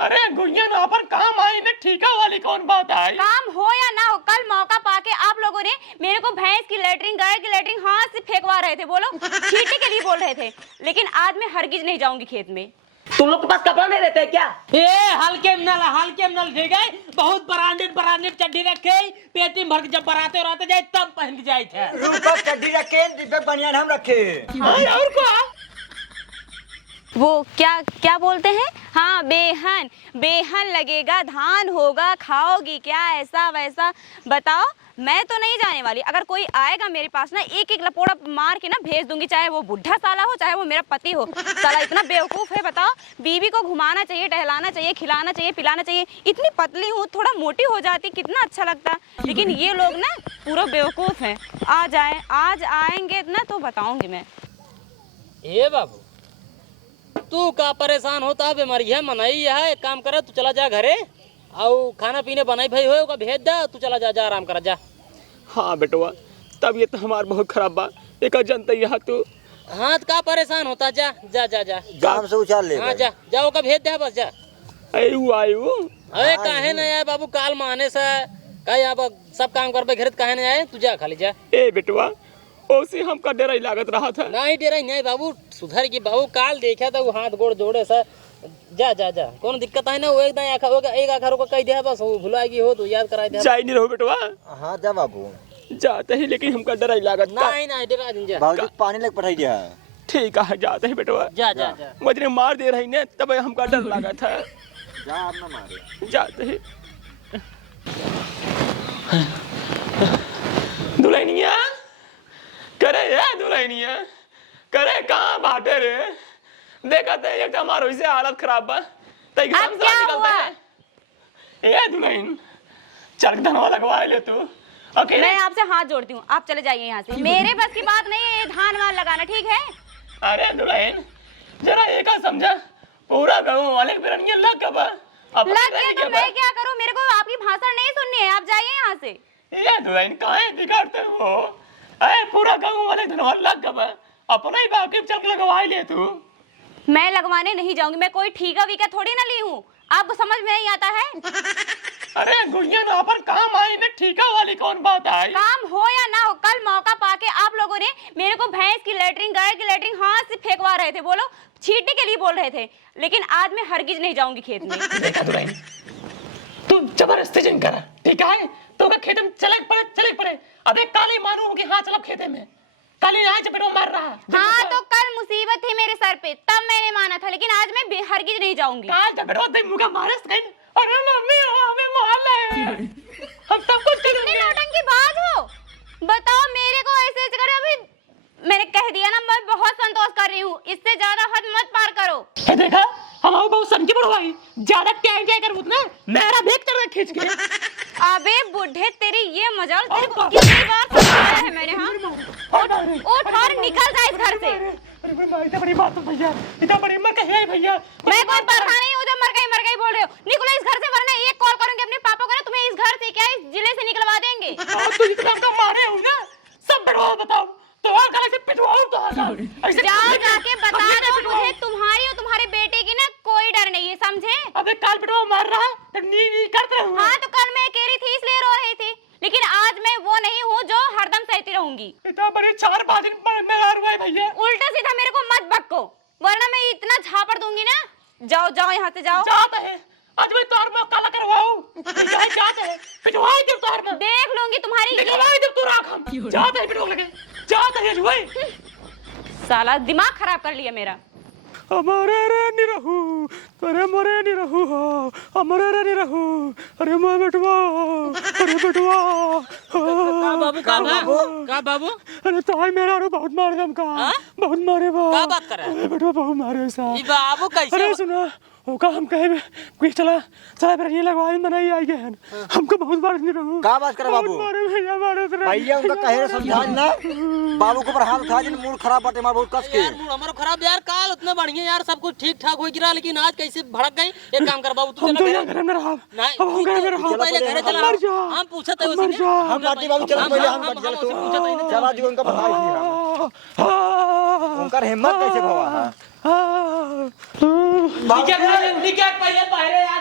अरे गुड़िया ना पर काम आई ने ठीका वाली कौन बात आई? काम हो या ना हो, कल मौका पाके आप लोगों ने मेरे को भैंस की लेटरिन गाय की लेटरिन हाथ से फेंकवा रहे थे, बोलो छींटे के लिए बोल रहे थे, लेकिन आज मैं हरगिज नहीं जाऊंगी खेत में। तुम लोग के पास कपड़ा नहीं रहता है क्या? हल्के में नल ठीक है, बहुत ब्रांडेड चड्डी रखे पेटी भर के जब बराते रहते जाए तब पहन के जाए थे। रूपा चड्डी रखे डिब्बे बनियान हम रखे। और क्या वो क्या बोलते हैं, हाँ बेहन लगेगा, धान होगा, खाओगी क्या ऐसा वैसा, बताओ। मैं तो नहीं जाने वाली, अगर कोई आएगा मेरे पास ना एक एक लपोड़ा मार के ना भेज दूंगी, चाहे वो बुढ़ा साला हो चाहे वो मेरा पति हो। साला इतना बेवकूफ है, बताओ। बीवी को घुमाना चाहिए, टहलाना चाहिए, खिलाना चाहिए, पिलाना चाहिए। इतनी पतली हूँ, थोड़ा मोटी हो जाती कितना अच्छा लगता, लेकिन ये लोग ना पूरा बेवकूफ है। आज आएंगे ना तो बताऊंगी मैं। ए बाबू तू का परेशान होता है, बीमारी है मनाई है, एक काम कर तू चला जा घरे और खाना पीने बनाई भाई होगा भेज दे, तू चला जा आराम कर जा। हाँ बेटवा तबीयत हमार बहुत खराब बा, एक जनता यहाँ तू हाथ का परेशान होता, जा जा जा जा काम से उछाल ले। हाँ जा जाओ का भेज दे बस जा। आयु अरे काहे नहीं आए बाबू, काल माने से कहे अब सब काम कर घर काहे नहीं आए, तू जा खाली जा। ए बेटवा ओसी हमका डर लागत रहा था। नहीं डेरा नहीं बाबू, सुधर की बाबू, काल देखा था वो हाथ गोड़ जोड़े सा। जा जा जा कौन दिक्कत है ना, वो एक आखर को कह दिया बस, वो भुलाएगी हो तो याद करा दे। जाई नहीं रहो बेटवा। हाँ जा बाबू जाते ही, लेकिन हमका डर लागत। नहीं डेरा दिन जा बाबू पानी लग पठाई दिया। ठीक है जाते ही बेटवा। जा जा जा मुझे मार दे रही ने तब हमका डर लगा था। जा आप ना मारे। जाते ही दुल्हनिया करे या दुल्हनिया करे कहाँ बाटे रे, देखा तो एक हमारे वैसे हालत खराब बा, तई अब क्या हुआ? ये दुल्हन चरक धनवा लगवा ले तू। ओके मैं आपसे हाथ जोड़ती हूँ, आप चले जाइए यहाँ से, मेरे बस की बात नहीं है धान वान लगाना, ठीक है? अरे दुल्हन जरा एक समझा, पूरा गाँव वाले के बिरनिया लग गया लग गया तो मैं क्या करूँ, मेरे को आपकी भाषण नहीं सुननी है, आप जाइए यहाँ से। ये दुल्हन काहे बिगाड़ते हो? अरे पूरा गाँव वाले धनवा लग गया, अपना ही बाकी चल के लगवा ले तू। मैं लगवाने नहीं जाऊंगी, मैं कोई ठीका वीका थोड़ी ना ली हूँ, आपको समझ में नहीं आता है? अरे गुड़िया ना पर काम आई ने ठीका वाली कौन बात आई? काम हो या ना हो, कल मौका पाके आप लोगों ने मेरे को भैंस की लेटरिन गाय की लेटरिन हाथ से फेंकवा रहे थे, बोलो छींटे के लिए बोल रहे थे, लेकिन आज मैं हरगिज नहीं जाऊंगी खेत में। देखा दुल्हन तू जबरदस्ती जिन करा, ठीक है? तो का खेत में चले पड़े। अबे काली मारू कि हाँ चलो खेते में, काली यहाँ चपेटो मार रहा। हाँ तो कल मुसीबत थी मेरे सर पे, तब मैंने माना था, लेकिन आज मैं हरगिज नहीं जाऊंगी। काल चपेटो दे मुका मारस कहीं। अरे मम्मी हमें मार ले, हम सब कुछ कितने नौटंकी बाज हो, बताओ मेरे को ऐसे करे। अभी मैंने कह दिया ना, मैं बहुत संतोष कर रही हूँ, इससे ज्यादा हद मत पार करो। ये देखा हमारे बहुत संकी पड़वाई, ज्यादा क्या कर उतना मेरा भेद कर खींच के। अबे बुढ़े तेरी ये मजाल तेरे को कितनी बार समझाया है मैंने। हाँ उठ और निकल जा इस घर से। इतना बड़ी बात तो भैया, इतना बड़ी मर के है भैया। मैं कोई परेशान नहीं हूँ जो मर गई बोल रहे हो, निकलो इस घर से, वरना एक कॉल करूंगी अपने पापा को ना, तुम्हें इस घर से क्या इस जिले से निकलवा देंगे। तू इतना तो मारे हो ना, सब बढ़वा बताओ तो और गले से पिटवाओ तो ऐसे जाओ जाके बता दो मुझे, तुम्हारी और तुम्हारे बेटे की ना कोई डर नहीं है, समझे? अबे काल पिटवा मार रहा तो नी करते हो। हाँ तो कल मैं अकेली थी इसलिए रो रही थी, लेकिन आज मैं वो नहीं हूँ जो हरदम सहती रहूंगी। इतना बड़ी 4 बाजिन में आ रहा है भैया। उल्टा सीधा मेरे को मत बक्को, वरना मैं इतना झापड़ दूंगी ना। जाओ यहाँ से जाओ। जाते हैं आज मैं तोर में काला करवाऊं, जाते हैं पिटवाई दे तोर में, देख लूंगी तुम्हारी निकलवाई दे तू राख हम। जाते हैं पिटवा लगे, जाते हैं जुए। साला दिमाग खराब कर लिया मेरा। हमारे रे नहीं रहू, अरे मरे नहीं रहू, हमारे रे नहीं रहू, अरे मैं बेटवा, अरे बेटवा। का बाबू अरे तो है मेरा बहुत मारे हमका, बहुत मारे बा। का बात कर रहा है? अरे बेटवा बहुत मारे सा। ई बाबू कैसे? अरे सुना वो का हम कहे कोई चला पर ये लगवाई बनाई आई गए, हमको बहुत बार नहीं रहू। का बात कर बाबू? मारे भैया मारे भैया उनका कहे समझा ना, बाबू को पर हाथ उठा दिन मूड खराब बाटे मार बहुत कस के। यार मूड हमारा खराब यार, काल उतना बढ़िया यार सब कुछ ठीक ठाक हो गिरा, लेकिन आज कैसे भड़क गई। एक काम कर बाबू, तू हम चला तो घर में रहा, अब हम घर में रहा। पहले घरे चला, हम पूछते हैं उसे। हम बाटी बाबू चल पहले हम बाटी चल तू चला जी उनका बताई दिया, उनका हिम्मत कैसे भवा। निकल पहले यार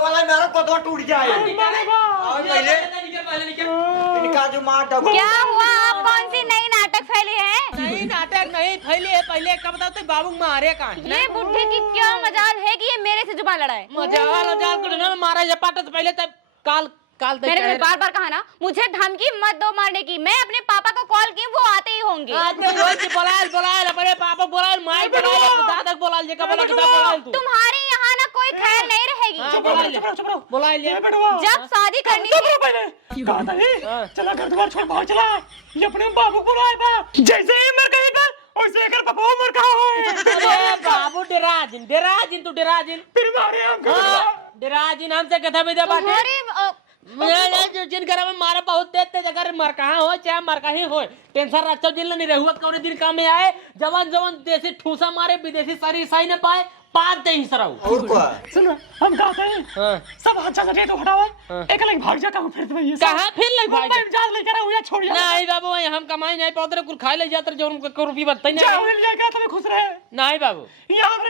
भादो वाला मेरा कोदवा टूट जाए। और पहले इनका जो मार डबो क्या हुआ? आप कौन सी नई नाटक फैली है? नहीं नाटक नहीं फैली है। पहले कब बताओ तो बाबू मारे कान ये बुढ़े की क्या मजाल है कि ये मेरे से जुबान लड़ाए? मजाल को ना मारा जा पाटा तो पहले तब काल तक मैंने बार बार कहा ना, मुझे धमकी मत दो मारने की। मैं अपने पापा को कॉल की, वो आते ही होंगे। बोलायल अपने पापा बोलायल माई बोलायल दादा बोलायल जे का बोला के बोलायल तू। तुम्हारे यहाँ ना कोई खैर नहीं रहेगी। बोलायल जब शादी करनी थी कहा था ये चला घर द्वार छोड़ भाग चला। ये अपने बाबू को बुलाया था, जैसे ही मर गई था वैसे अगर पापा मर कहा हो। अरे बाबू डराजिन तू डराजिन फिर मारे हम डराजिन हमसे कथा में बाटे तुम्हारे मैं जिन घर में मारा बहुत देते अगर मर कहा हो चाहे मर कहीं हो टेंशन रखो जिन नहीं रहुआ कौन दिन काम में आए जवान देसी ठूसा मारे विदेशी शरीर सही न पाए पाद दे ही सराऊ। और क्या सुनो हम कहते हैं सब अच्छा से तो हटाओ एक अलग भाग जा कहूं फिर तो ये कहां फिर ले भाई मैं जान लेकर आऊं या छोड़ जा। नहीं बाबू हम कमाई नहीं पाते कुल खाई ले जाते जो उनको रुपये बचते नहीं जाओ मिल जाएगा तुम्हें खुश रहे। नहीं बाबू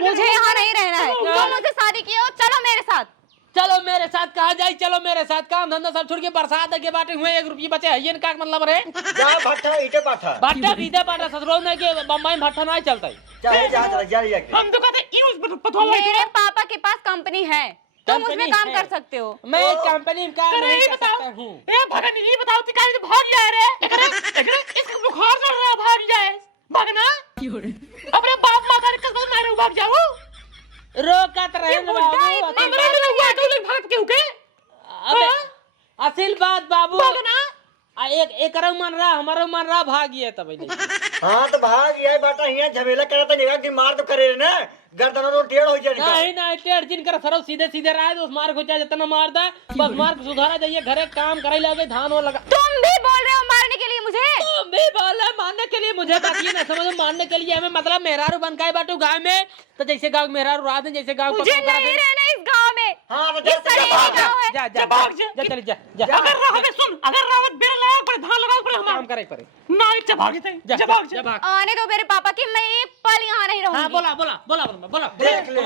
मुझे यहाँ नहीं रहना है। तुम मुझसे शादी किए हो, चलो मेरे साथ। चलो मेरे साथ कहा जाए चलो मेरे साथ काम धंधा सब छोड़ के बरसात के बाटे हुए 1 रुपये बचे है का मतलब रे जा भट्टा ईटे पाठा भट्टा सीधे पाटा ससुरो नहीं के बम्बई में भट्टा नहीं चलता है। चाहे जा जाके हम तो कहते यूज पता मेरे पापा के पास कंपनी है, तुम उसमें काम कर सकते हो। मैं कंपनी में काम नहीं कर सकता हूँ। ए भगन ये बताओ कि काहे भाग जा रे एकरे इसका बुखार चढ़ रहा भाग जाए भागना अपने बाप माता ने कसम मारे भाग जाओ रोकत रहे भाग क्यों के अबे असल बात बाबू भागना एक मन रहा हमारा मन रहा भागिए तब हां तो भाग यही बात है झमेला करता निगा कि मार तो करे ना गर्दन रो टेढ़ हो जाए नहीं टेढ़ जिन कर सरव सीधे रहा है तो उस मार को चाहे जितना मार दा बस मार को सुधारा जाइए घरे काम करे लगे धान वो लगा। तुम भी बोल रहे हो मारने के लिए मुझे? तुम भी बोल रहे मारने के लिए मुझे बाकी ना समझो मारने के लिए हमें मतलब मेहरारू बन का बाटू गांव में तो जैसे गांव मेहरारू रात है जैसे गांव मुझे नहीं रहना इस गांव में। हां ये सरेली गांव है। जा भाग जा चल जा अगर रावत सुन अगर रावत बेर लगा पर धान लगाओ पर हम काम करे करे ना इच्छा भागे थे जा भाग आने दो मेरे पापा की, मैं एक पल यहाँ नहीं हां रहूंगी। बोला देख ले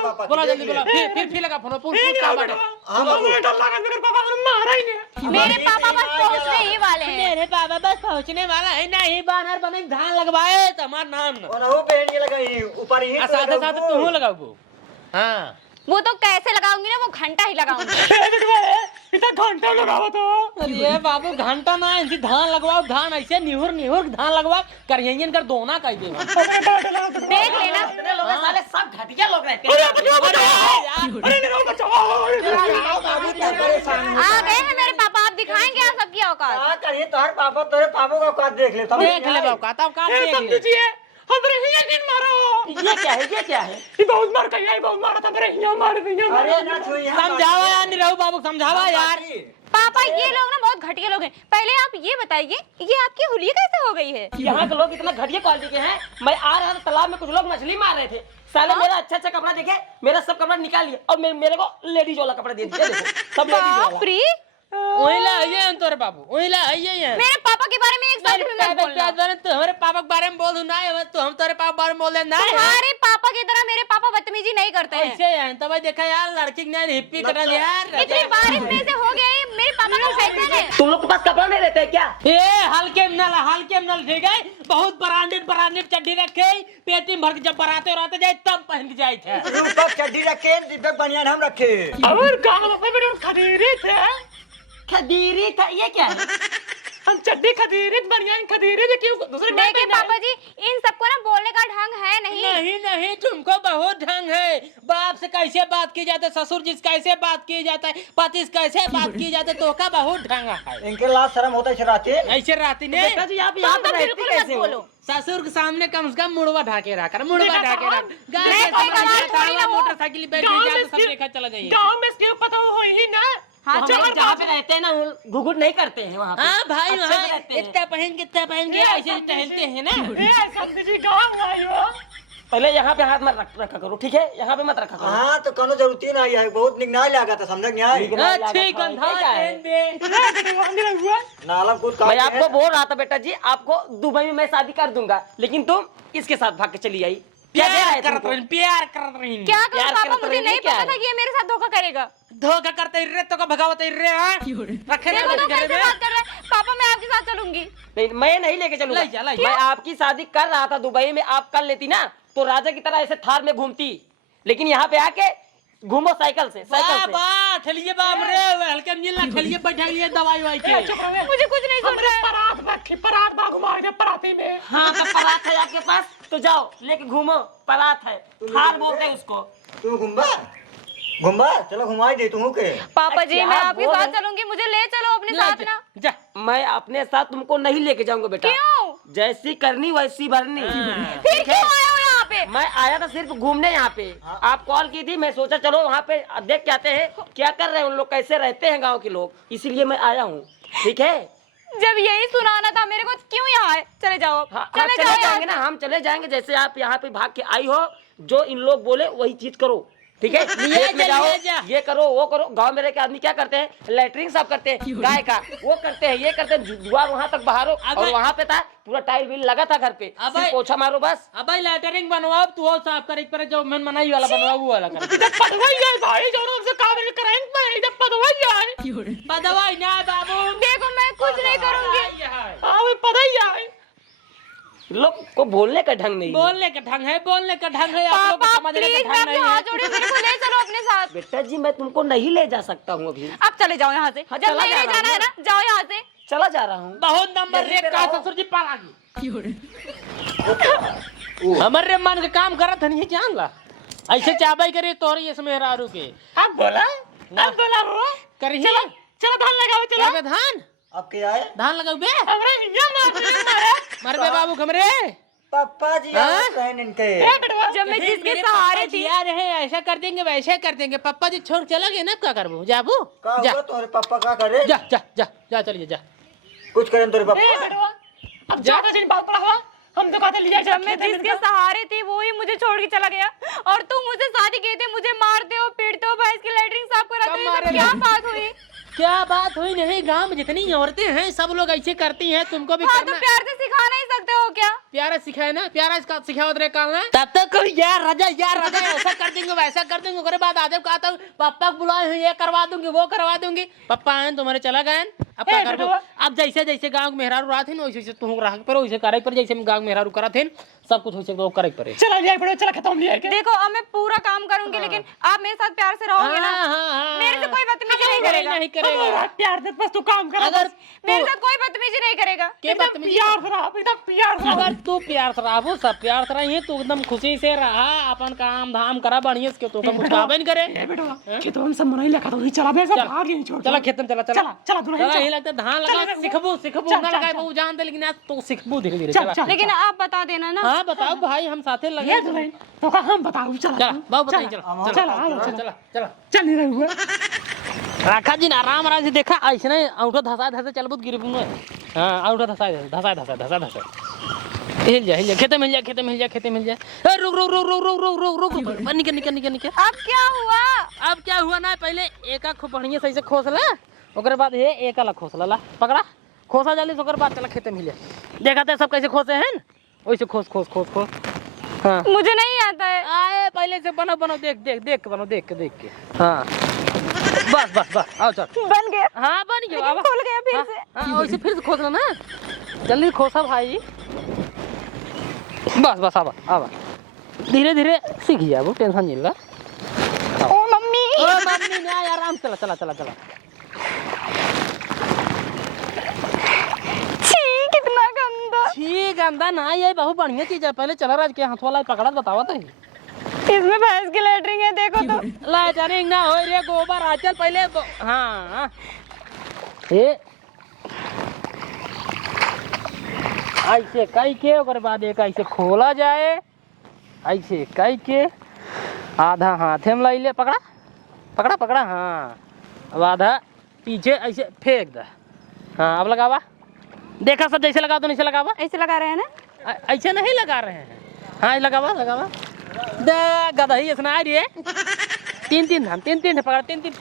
पापा बोला जल्दी बोला फिर लगा फोन पूछ का बाटे हां मुझे डर लगा मेरे पापा ने मारा ही नहीं। मेरे पापा बस पहुंचने ही वाले हैं। मेरे पापा बस पहुंचने वाला है नहीं बानर बने धान लगवाए तो हमारा नाम ना और वो पहन के लगाई ऊपर ही साथ साथ तू लगाओ। हां वो तो कैसे लगाऊंगी ना, वो घंटा ही लगाऊंगी। इतना घंटा लगाओ तो अरे बाबू घंटा ना ऐसे धान लगवाओ धान ऐसे निहुर धान लगवा करियन कर दोना कह दे देख लेना लोग साले सब घटिया लोग रहते हैं। अरे निरो बचाओ आ गए हैं मेरे पापा, आप दिखाएंगे आप सबकी औकात। हां कहीं तोहर पापा तोरे पापा का औकात देख ले देख ले बाबू कहता काम देख ले समझिए हमरे हिया दिन मारो ये क्या है ये बहुत मार कहिया बहुत मारा था मेरे हिया मार दिया। अरे ना छुई समझावा यार नहीं रहू बाबू समझावा यार। पापा ये लोग ना बहुत घटिया लोग हैं। पहले आप ये बताइए ये आपकी हुलिया कैसे हो गई है? यहाँ के लोग इतना घटिया क्वालिटी के हैं। मैं आ रहा था तालाब में कुछ लोग मछली मार रहे थे, साले मेरा अच्छा कपड़ा देखे मेरा सब कपड़ा निकाल लिया और मेरे को लेडीज वाला कपड़ा दे दिया। देखो सब लेडीज वाला। बाप रे, ओइला ये तोरे बाबू ओइला ये मेरे पापा के बारे में एक शब्द भी मत बोलना। तो हमारे पापा के बारे में बोल ना तो हम तेरे पापा के बारे में बोल ना तुम्हारे पापा की तरह मेरे पापा बदतमीजी नहीं करते हैं। ऐसे हैं तो भाई देखा यार लड़की ने हिप्पी करा यार इतनी बारिश में से हो गई, मेरे पापा का फैशन है। तुम लोग के पास कपड़ा नहीं रहता है क्या? ए हल्के में नल ठीक है बहुत ब्रांडेड चड्डी रखे पेटी भर के जब बराते जाए तब पहन के जाए थे ऊपर चड्डी रखे दीपक बनियान हम रखे और गांव में मेरे खदीरी थे खदीरी था ये क्या है? हम चड्डी खदीरी बनियान खदीरी थे क्यों दूसरे देखिए पापा जी इन सबको ना बोलने का ढंग है नहीं तुमको बहुत ढंग है। बाप से कैसे बात की जाती है ससुर जी से कैसे बात की जाता है पति से कैसे बात की जाती है तो का बहुत ढंग है। इनके लाज शर्म होता है शराते ऐसे रहती ने बेटा जी आप यहाँ पे रहती कैसे हो? ससुर के सामने कम से कम मुड़वा ढाके रखा मुड़वा ढाके रख मोटरसाइकिल बैठ सब देखा चला जाइए। गांव में क्यों पता हो ही ना हम जहाँ पे रहते हैं ना घुघुट नहीं करते हैं वहाँ पे। हाँ भाई अच्छे से रहते हैं। इतना पहन के ऐसे टहलते हैं ना। ए समझी जी गांव आई हो पहले यहाँ पे हाथ मत रखा करो ठीक है, यहाँ पे मत रखा करो। हाँ तो कोनो जरूरत ही नहीं है बहुत निगनाई लगा था समझ नहीं आई अच्छी गंधा पहन दे नाला कूद मैं आपको बोल रहा था बेटा जी आपको दुबई में मैं शादी कर दूंगा लेकिन तुम इसके साथ भाग के चली आई। क्या दे रहा है प्यार करत तुमको? रही, प्यार करत रही। क्या करूं प्यार पापा, करते मुझे रहने नहीं क्या पता है? था कि ये मेरे साथ धोखा करेगा। धोखा करते रे तो का भगावत रे हां रखे ना देखो तो घर कैसे में। बात कर रहा है। पापा मैं आपके साथ चलूंगी। नहीं, मैं नहीं लेके चलूंगा। ले जा, ले जा। मैं आपकी शादी कर रहा था दुबई में, आप कर लेती ना तो राजा की तरह ऐसे थार में घूमती, लेकिन यहाँ पे आके घूमो साइकिल से, वाह साइकिल से। वाह ठलिए बाप रे हल्के मिल ना ठलिए बैठाइए दवाई वाई के। मुझे कुछ नहीं सुन रहा है। परात बाग घुमा दे पराती में। हाँ तो परात है आपके पास तो जाओ लेके घूमो, परात है, थार बोलते हैं उसको। तू घुमा घुमा चलो घुमा दे तू के। पापा जी क्या मैं आपके बोल साथ रहे- चलूंगी, मुझे ले चलो अपने साथ ना। जा मैं अपने साथ तुमको नहीं लेके जाऊंगा बेटा। क्यों? जैसी करनी वैसी भरनी। फिर क्यों आए हो यहाँ पे? मैं आया था सिर्फ घूमने यहाँ पे। आप कॉल की थी, मैं सोचा चलो वहाँ पे देख के आते हैं क्या कर रहे हैं उन लोग, कैसे रहते हैं गांव के लोग, इसीलिए मैं आया हूँ। ठीक है जब यही सुनाना था मेरे को तो क्यों यहाँ आए? चले जाओ अब। हाँ, चले चले जाओ जाएंगे ना, हम चले जाएंगे। जैसे आप यहाँ पे भाग के आई हो, जो इन लोग बोले वही चीज करो। ठीक है खेत में जाओ, ये करो वो करो। गांव में रह के आदमी क्या करते हैं, लैट्रिन साफ करते हैं गाय का, वो करते हैं, ये करते हैं, जुआ वहाँ तक बहारो। और वहाँ पे था पूरा टाइल व्हील लगा था घर पे, सिर्फ पोछा मारो बस। अब भाई लैटरिंग बनवाओ तू वो साफ कर, एक पर जो मन मनाई वाला बनवाओ वो वाला कर। इधर पदवाई है भाई, जो हमसे काम कराएंगे मैं इधर पदवाई है। बदवाई ना बाबू। देखो मैं कुछ नहीं करूंगी। हाँ वो पदवाई है। लोग को बोलने का ढंग नहीं है। बोलने का ढंग है, बोलने का ढंग है, आप लोग को पापा समझने प्लीज का मैं ढंग आपके नहीं हाथ है। जोड़ी, मेरे को ले चलो अपने साथ। बेटा जी मैं तुमको नहीं ले जा सकता हूँ अभी। अब चले जाओ यहाँ से। हाँ, जब चला नहीं जा ले रहा जाना है हूँ। ना, जाओ यहाँ से। चला जा रहा हूँ। बहुत नंबर जल्दी रे से का रहो। ससुर जी पालागी। हमारे मन के काम करत नहीं जान ला, ऐसे चाबाई करे तोरी इसमें रारू के अब बोला वो करी। चलो चलो धान लगाओ क्या चलो। बे धान अब क्या है धान लगाऊ बे अरे ये मारे मर बे बाबू कमरे। पापा जी हाँ? आप कहन इनके जब मैं जिसके मेरे सहारे पापा थी। जी आ रहे हैं, ऐसा कर देंगे वैसे कर देंगे। पापा जी छोड़ चला गए ना, क्या करबो जाबू का जा हुआ तुम्हारे पापा का करे जा जा जा जा चलिए जा। कुछ करें तेरे पापा। बेटवा अब ज्यादा दिन बात पड़ा हुआ, हम तो कहते लिया जब मैं जिसके सहारे थी वो ही मुझे छोड़ के चला गया, और तुम मुझसे शादी की थी, मुझे मारते हो पीटते हो, भैंस की लैट्रिन साफ कराते हो। ये सब क्या बात हुई? क्या बात हुई? नहीं गांव में जितनी औरतें हैं सब लोग ऐसे करती हैं, तुमको भी हाँ तो करना। प्यार से सिखा नहीं सकते हो क्या? प्यारा सिखाए ना, प्यारा इसका सिखाओ तेरे काल ना। तब तक यार राजा ऐसा कर देंगे वैसा कर देंगे। उसके बाद आजब कहता हूँ पापा को बुलाए हैं, ये करवा दूंगी वो करवा दूंगी। पापा आए तुम्हारे चला गए, अब क्या करबो? अब जैसे जैसे गांव में मेहरारू रहा थे ना वैसे तुम रह पर वैसे करे पर, जैसे गांव में मेहरारू करा थे सब कुछ वैसे तो करे पड़े। चला लिया पड़ो, चला खत्म लिया के। देखो अब मैं पूरा काम करूंगी, लेकिन आप मेरे साथ प्यार से रहोगे ना? मेरे से कोई बदतमीजी नहीं करेगा। नहीं करेगा। प्यार से बस तू काम कर। अगर मेरे साथ कोई बदतमीजी नहीं करेगा। के बदतमीजी प्यार से रहा, एकदम प्यार से। अगर तू प्यार से रहो, सब प्यार से रही तू एकदम खुशी से रहा, अपन काम धाम करा बढ़िया से, तो कुछ काबे नहीं करे। ए बेटवा खेतों में सब मनाई लगा तो वही चला बे, सब भाग नहीं छोड़। चला खेत में चला चला चला दुल्हन चला, चला। यही लगता है धान लगा चल, सिखबू चल, ना चल, लगाए चल। बहु जानते, लेकिन आज तो सिखबू धीरे धीरे। चल, चला चल। लेकिन आप बता देना ना। हाँ बताओ भाई, हम साथे लगे। ये दुल्हन तो का हम बताओ, चला चला बाबू बताइए, चला चला चला चला चला चला चल नहीं रहुआ। राखा जी आराम आराम से देखा, ऐसे नहीं औंठा धसा धसा चलबू गिर बुनो। हाँ औंठा धसा धसा धसा धसा धसा हिल जा खेते में हिल जा, खेते में हिल जा, खेते में हिल जा। रुक रुक रुक रुक रुक रुक रुक रुक रुक निकल निकल निकल निकल। अब क्या हुआ? अब क्या हुआ ना, पहले एक खूब बढ़िया सही से खोस ला, ओकरे बाद ये एक अलग खोस ला पकड़ा खोसा जाली, ओकर बाद चला खेते में हिल जा। देखा थे सब कैसे खोसे हैं, वैसे खोस खोस खोस खोस। हाँ मुझे नहीं आता है। आए पहले से बनो बनो, देख देख देख के बनो, देख के। हाँ बस बस बस आओ चल। बन गया। हाँ बन गया, लेकिन खुल गया फिर से। हाँ वैसे फिर से खोसना ना, जल्दी खोसा भाई। बस बस आवा आवा, धीरे धीरे सीख जा, वो टेंशन नहीं ला। ओ मम्मी। ओ मम्मी ना यार, आराम चला चला चला चला। छी कितना गंदा। छी गंदा ना, ये बहुत बढ़िया चीज है। पहले चला राज के हाथ वाला पकड़ा बतावा तो इसमें भैंस की लैट्रिन है, देखो तो। लैटरिंग ना हो रे, गोबर आ चल पहले। हाँ ये ऐसे कई के, ओकर बाद एक ऐसे खोला जाए, ऐसे कई के आधा हाथे में लाई ले, पकड़ा पकड़ा पकड़ा। हाँ अब आधा पीछे ऐसे फेंक दे। हाँ अब लगावा, देखा सब जैसे लगा दो, नीचे लगावा। ऐसे लगा रहे हैं ना? ऐसे नहीं लगा रहे हैं। हाँ लगावा लगावा, गधा ही सुना रही है। तीन तीन धान, तीन तीन पकड़ा, तीन तीन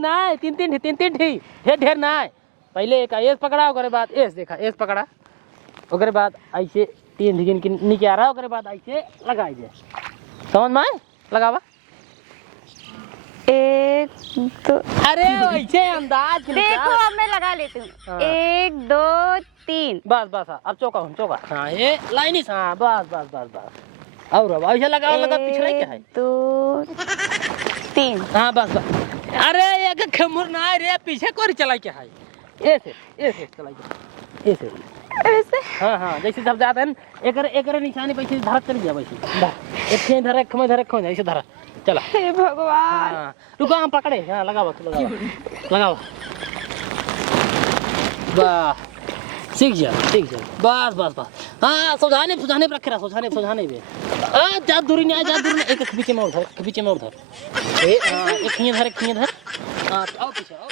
नहीं, तीन तीन तीन तीन ढेर ढेर नहीं। पहले एक ऐस पकड़ा, ओकरे बाद ऐस देखा, ऐस पकड़ा, ओकरे बाद ऐसे तीन दिन की नीचे आ रहा है ओकरे बाद ऐसे लगाई जे समझ में आए? लगावा 1 2 अरे ऐसे अंदाज के देखो निकाल। अब मैं लगा लेती हूँ हाँ। 1 2 3 बस बस हाँ, अब चौका चौका हाँ ये लाइन ही हाँ बस बस बस बस और अब ऐसे लगाओ लगा पिछड़ा क्या है 1 2 3 हाँ बस बस अरे एक खमुर ना है रे पीछे कोरी चलाई क्या है ऐसे चलाई क्या ऐसे ऐसे हाँ हाँ जैसे जब जाते हैं एक निशानी पैसे धरा चल गया वैसे एक धरा खमे ऐसे धरा चला हे भगवान हाँ रुको हम पकड़े हाँ लगाओ तो लगाओ वाह सीख जा बस बस बस हाँ समझाने पे रखे रहा समझाने पे जा दूरी नहीं जा दूरी नहीं एक पीछे में उधर एक खिंचे धर हाँ आओ पीछे आओ